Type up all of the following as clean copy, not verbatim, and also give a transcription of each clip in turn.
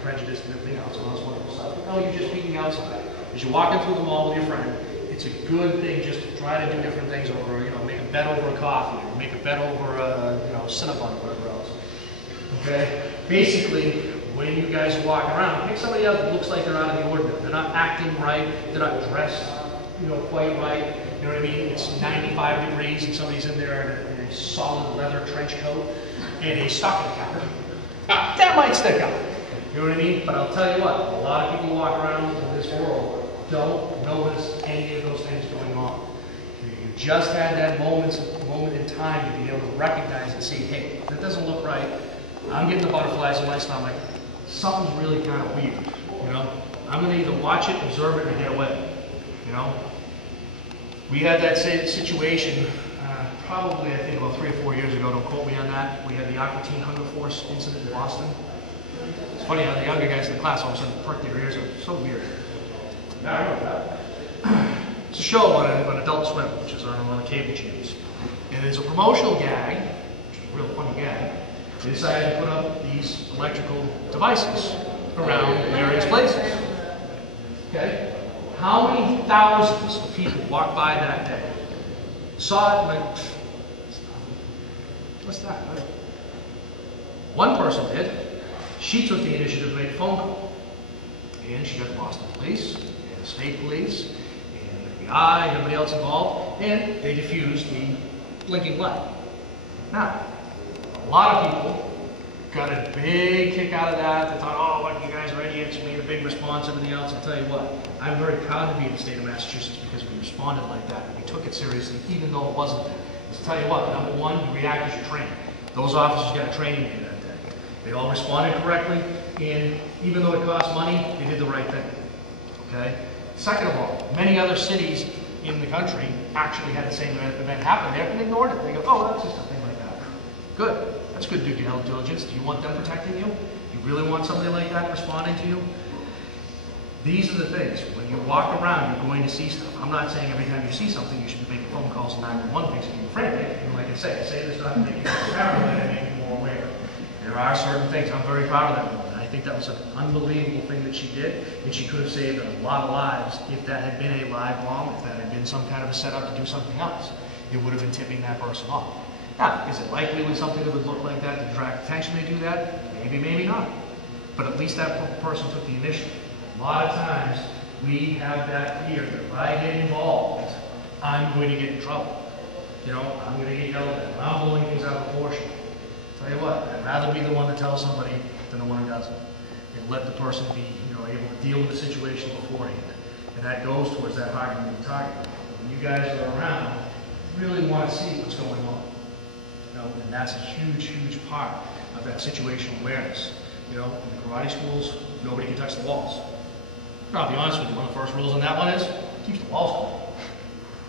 prejudiced and everything else, and all this wonderful stuff. But no, you're just peeking outside. As you're walking through the mall with your friend, it's a good thing just to try to do different things over, you know, make a bet over a coffee, or make a bet over a, you know, Cinnabon, or whatever else. Okay? Basically, when you guys are walking around, pick somebody else that looks like they're out of the ordinary. They're not acting right, they're not dressed, you know, quite right. You know what I mean? It's 95 degrees and somebody's in there in a solid leather trench coat and a stocking cap. That might stick out. You know what I mean? But I'll tell you what, a lot of people walk around in this world don't notice any of those things going on. You just had that moment in time to be able to recognize and see, hey, that doesn't look right. I'm getting the butterflies in my stomach. Something's really kind of weird. You know, I'm going to either watch it, observe it, or get away. You know, we had that situation probably, I think, about 3 or 4 years ago. Don't quote me on that. We had the Aqua Teen Hunger Force incident in Boston. It's funny how the younger guys in the class all of a sudden perk their ears up. So weird. Yeah, I know that. It's a show on Adult Swim, which is on one of the cable channels. And there's a promotional gag, which is a real funny gag. They decided to put up these electrical devices around various places. Okay? How many thousands of people walked by that day, saw it, and went, what's that? One person did. She took the initiative to make a phone call. And she got the Boston police, and the state police, and the FBI, and everybody else involved, and they diffused the blinking light. Now, a lot of people got a big kick out of that. They thought, oh, what, you guys are idiots, you made a big response, everything else. I'll tell you what, I'm very proud to be in the state of Massachusetts because we responded like that, and we took it seriously, even though it wasn't there. I'll tell you what, number one, you react as you train. Those officers got a training day that day. They all responded correctly, and even though it cost money, they did the right thing. Okay? Second of all, many other cities in the country actually had the same event happen there and ignored it. They go, oh, that's just a thing like that. Good. That's good due diligence. Do you want them protecting you? You really want somebody like that responding to you? These are the things. When you walk around, you're going to see stuff. I'm not saying every time you see something, you should be making phone calls to 911 because you're afraid of it. And like I say this not to make you paranoid and make you more aware. There are certain things. I'm very proud of that woman. I think that was an unbelievable thing that she did, and she could have saved a lot of lives if that had been a live bomb, if that had been some kind of a setup to do something else. It would have been tipping that person off. Now, is it likely with something that would look like that to attract attention they do that? Maybe, maybe not. But at least that person took the initiative. A lot of times, we have that fear that if I get involved, I'm going to get in trouble. You know, I'm going to get yelled at. I'm blowing things out of proportion. Tell you what, I'd rather be the one to tell somebody than the one who doesn't. And let the person be, you know, able to deal with the situation beforehand. And that goes towards that hardening target. When you guys are around, you really want to see what's going on. You know, and that's a huge, huge part of that situational awareness. You know, in the karate schools, nobody can touch the walls. I'll be honest with you, one of the first rules on that one is, keep the walls cold.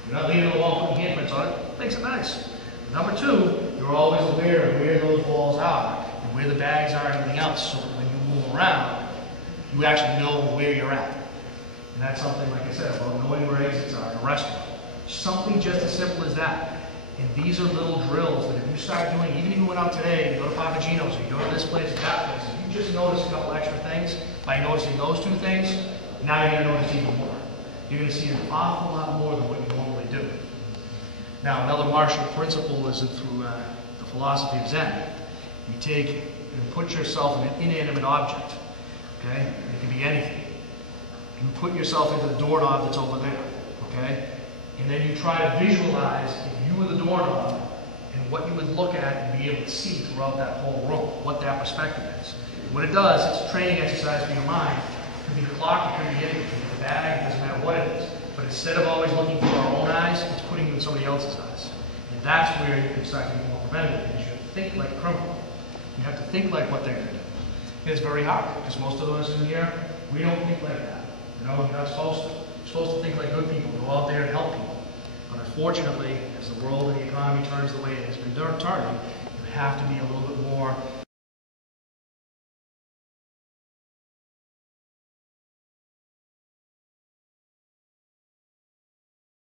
You're not leaving the wall putting handprints on it, makes it nice. Number two, you're always aware of where those walls are, and where the bags are and everything else, so that when you move around, you actually know where you're at. And that's something, like I said, about knowing where exits are in a restaurant. Something just as simple as that. And these are little drills that if you start doing, even if you went out today, you go to Papagino's, or you go to this place or that place, if you just notice a couple extra things, by noticing those two things, now you're going to notice even more. You're going to see an awful lot more than what you normally do. Now, another martial principle is through the philosophy of Zen. You take and put yourself in an inanimate object, okay? It can be anything. You put yourself into the doorknob that's over there, okay? And then you try to visualize if you were the doorknob and what you would look at and be able to see throughout that whole room, what that perspective is. What it does, it's a training exercise for your mind. It could be the clock, it could be anything, it could be the bag, it doesn't matter what it is. But instead of always looking through our own eyes, it's putting you in somebody else's eyes. And that's where you can start to be more preventative, because you have to think like a criminal. You have to think like what they're going to do. And it's very hard, because most of us in here, we don't think like that. You know, you're not supposed to. You're supposed to think like good people, go out there and help people. But unfortunately, as the world and the economy turns the way it has been turning, you have to be a little bit more